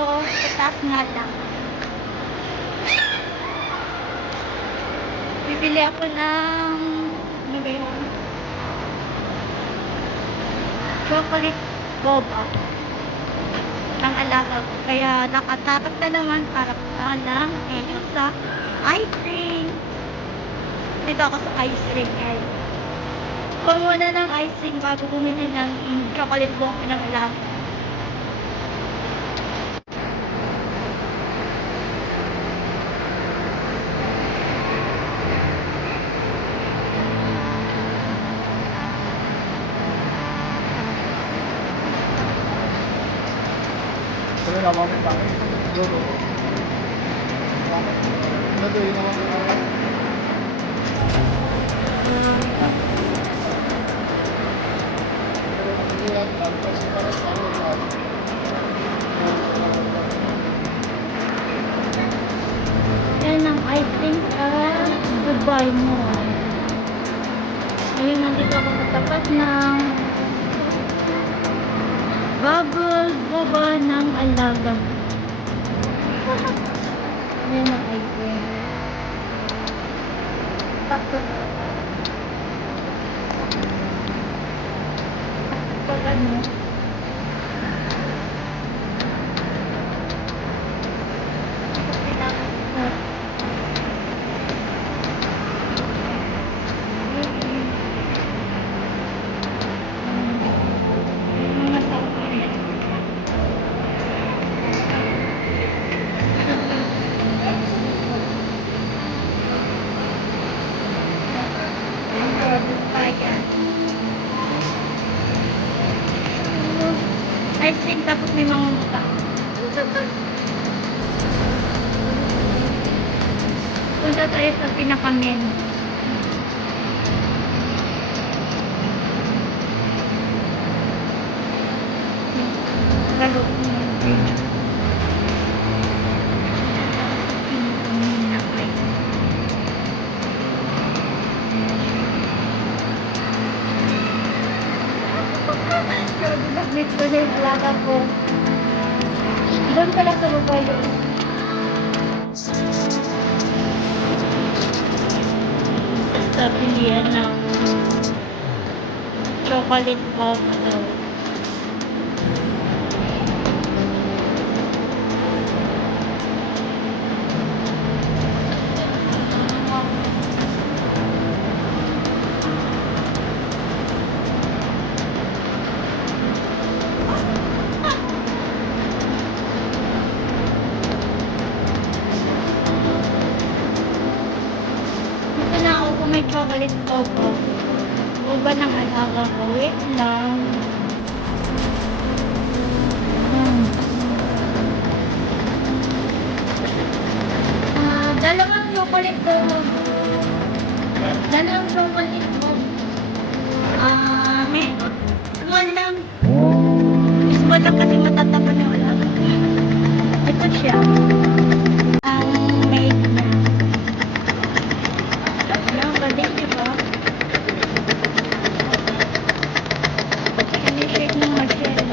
Itaas nga lang. Bibili ako ng ano ba yun? Chocolate boba ng alaga ko. Kaya nakatakot na naman para ng sa ice cream. Dito ako sa ice cream guys. Kuha muna ng ice cream bago bumili ng chocolate boba ng alaga. Pero naman may bakit. Dodo. Bakit? Dodo yun naman may bakit. Pero nakulihan, lalabas ko para sa ano yan. Yan ang ice cream goodbye mo. Ngayon nandito ako sa tapat ng bubble boba ng alaga. Yan ang ice cream. Pag ano, mga sabi. I think tapos may mga mukha. Punta tayo sa pinaka-main. Lalo nag-meet ko na yung alaga ko. Doon pala sa baba yun. Basta pilihan ng chocolate boba daw. Ito na ako kung may chocolate boba. Boba ng alaga ko. Wait lang. Dalawang chocolate boba. Dalawang chocolate boba. May one lang. Small lang kasi matatapan yung alaga. Ito siya. Ang made niya. Ang galing, diba? Ini-shake ng Michelle.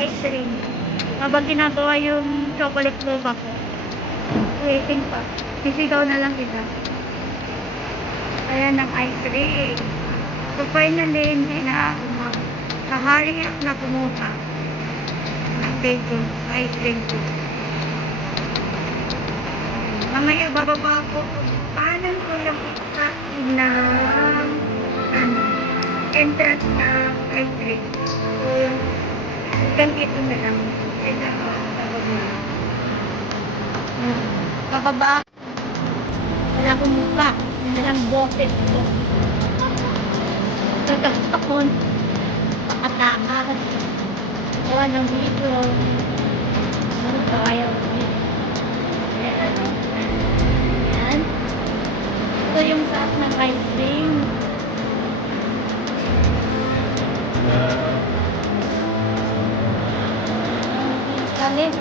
ice cream. Habang ginagawa yung chocolate boba ko. Waiting pa. Sisigaw na lang kita. Ayan ang ice cream. So finally, hindi na kahari na kumuha ng bacon, ice cream ko. Mamaya bababa ko, paanan ko yung isa na entrance na ice cream. So, hanggang ito na lang. Bababa ako. Wala akong mukha. Walang boses ko. Tapos ako, pakatakas. Gawa ng video. Ano ba ayaw ko? Yan. Ito yung taas ng ice cream. Galit.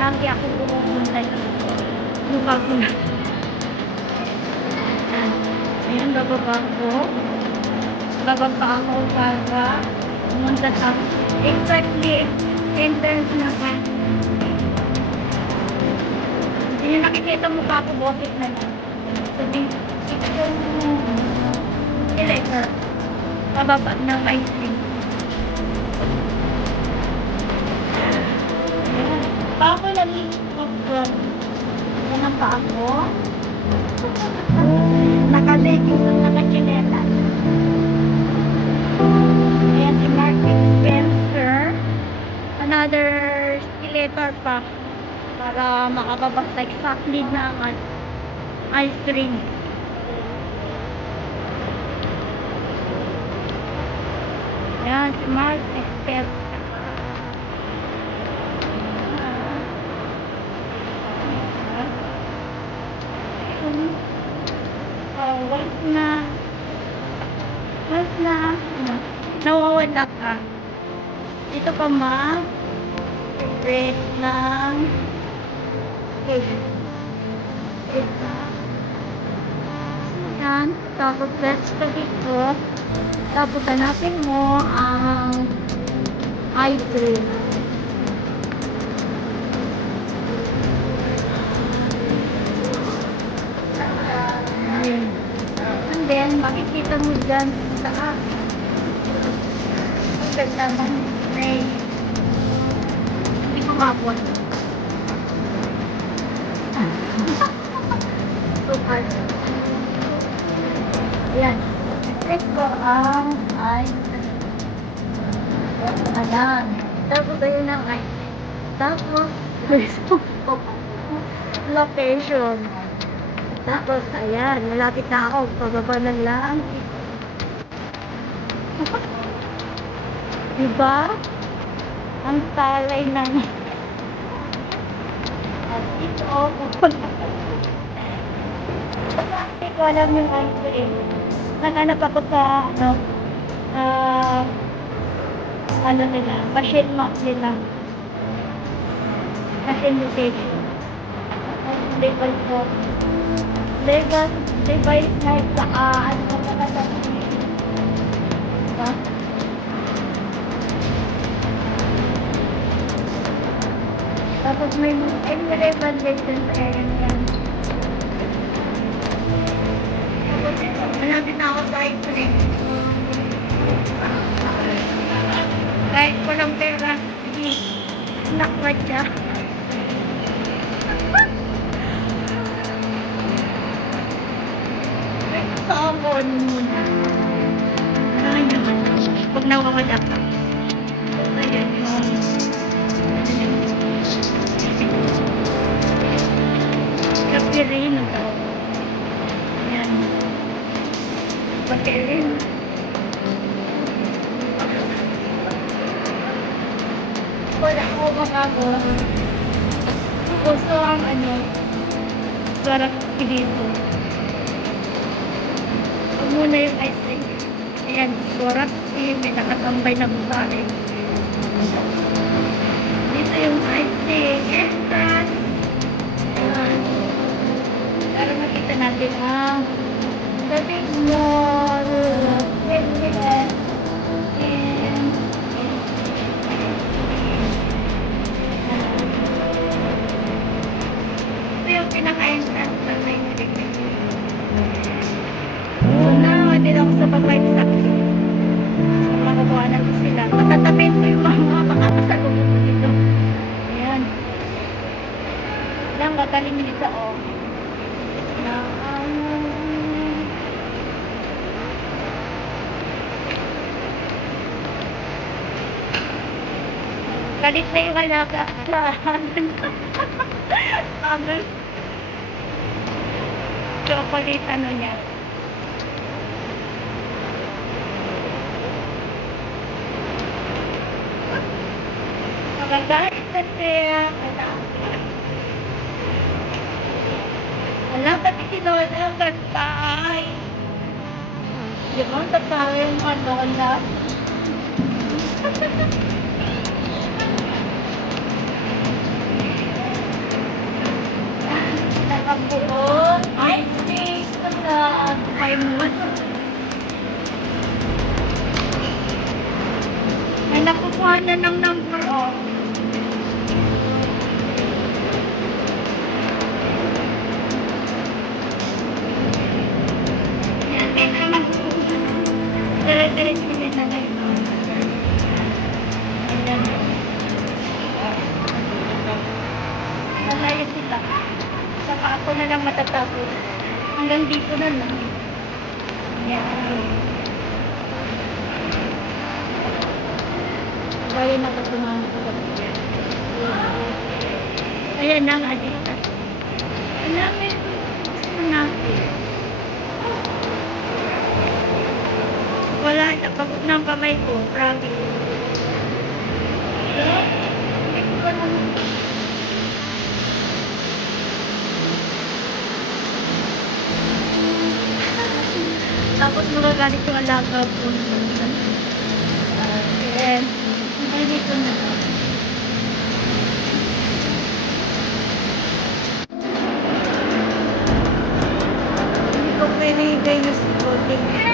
Lagi ako pumunta dito. Mukha ko na. Ayan, bababa ko. Bababa ako para pumunta sa exactly entrance na pa. Hindi nyo nakikita mukha ko, boses na lang. So, ito yung elevator. Bababa ng ice cream. Ako nag-i-i-i-i. Yan ang paa ko. Naka-leggings at naka-chinela. Ayan si Mark Spencer. Another escalator pa. Para makababa sa exactly na ang ice cream. Ayan si Mark Spencer. Once na nawawala ka, dito pa rate ng yan, tapos let's go dito, tapos hanapin mo ang ice cream. And then, makikita mo dyan sa taas. Ang ganda mong tray. Hindi ko mabot. So hard. Ayan. Check ko ang ice cream. Ayan. Tapos ayun ang ice cream. Tapos, location. Tapos, ayan, malapit na ako. Pababa na lang. Diba? Ang talay na. At ito, pupunta ko. Hindi ko alam yung ice cream. Naghanap ako sa, nila, machine map nila. Machine location. Level 4. Device na sa ano pa pala. Diba? Tapos may recommendation sa area. Malapit na ako sa ice cream. Kahit walang pera, nakwat siya. Sabon muna. Ay naman. Pag nawawala ka. Ayan yung kapirino daw. Ayan. Kapirino. Wala ko makagawa. Gusto ang sarap dito. muna yung ice cream. Ayan, surat. May nakatambay na babae. Dito yung ice cream. Entrance. Ayan. Para makita natin ang the big mall. Yes. And ito yung pinaka-entrance ng ice cream. So now, hindi ako sa Babayt Saksi. Makakuha na ito sila. Matatamin ko yung mga makakasalubong ko dito. Ayan. Lang, gagaling dito, oh. Na, galit na yung alaga. Agad. Chocolate, ano niya. Magagalit na siya. Alam, pati si Lola ang kantay. Di ba, ang tatawin yung Lola? Nakabuo. Ay, please. May mood. Ay, nakukuha na ng number, oh. Yan, may naman. Dire-diretso nila na yun. Ayan. Malaya sila. Saka ako na lang matatapos. Hanggang dito na lang. Ayan. Gaya na katunahan ko gabi. Ayan na nga dito. Alamin. Gusto natin. Wala na. Pagod ng kamay ko. Promise. Hindi ko pa naman. Tapos magagalit yung alaga po. Ayan. Ay, dito na. Hindi ko pwede i-gay yung scrolling.